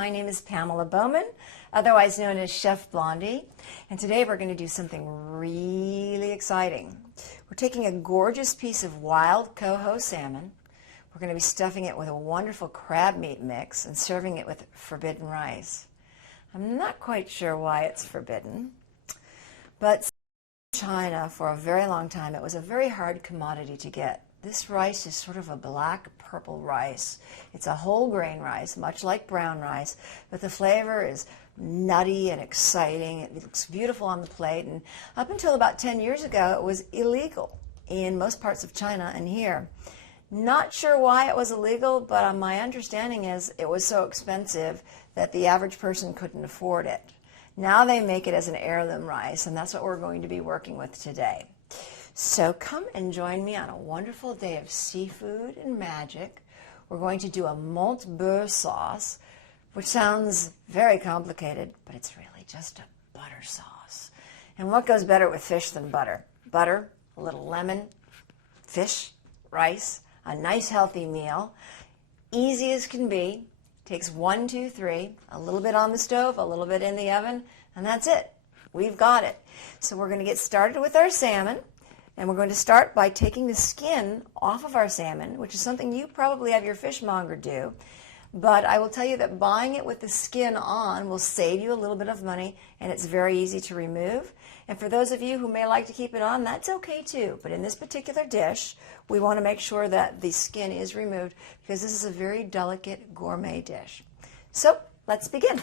My name is Pamela Bowman, otherwise known as Chef Blondie, and today we're going to do something really exciting. We're taking a gorgeous piece of wild coho salmon. We're going to be stuffing it with a wonderful crab meat mix and serving it with forbidden rice. I'm not quite sure why it's forbidden, but in China for a very long time it was a very hard commodity to get. This rice is sort of a black-purple rice. It's a whole grain rice, much like brown rice, but the flavor is nutty and exciting. It looks beautiful on the plate, and up until about 10 years ago, it was illegal in most parts of China and here. Not sure why it was illegal, but my understanding is it was so expensive that the average person couldn't afford it. Now they make it as an heirloom rice, and that's what we're going to be working with today. So come and join me on a wonderful day of seafood and magic. We're going to do a malt beurre sauce, which sounds very complicated, but it's really just a butter sauce. And what goes better with fish than butter? Butter, a little lemon, fish, rice, a nice healthy meal. Easy as can be. Takes 1, 2, 3, a little bit on the stove, a little bit in the oven, and that's it. We've got it. So we're going to get started with our salmon. And we're going to start by taking the skin off of our salmon, which is something you probably have your fishmonger do. But I will tell you that buying it with the skin on will save you a little bit of money, and it's very easy to remove. And for those of you who may like to keep it on, that's okay too. But in this particular dish, we want to make sure that the skin is removed because this is a very delicate gourmet dish. So let's begin.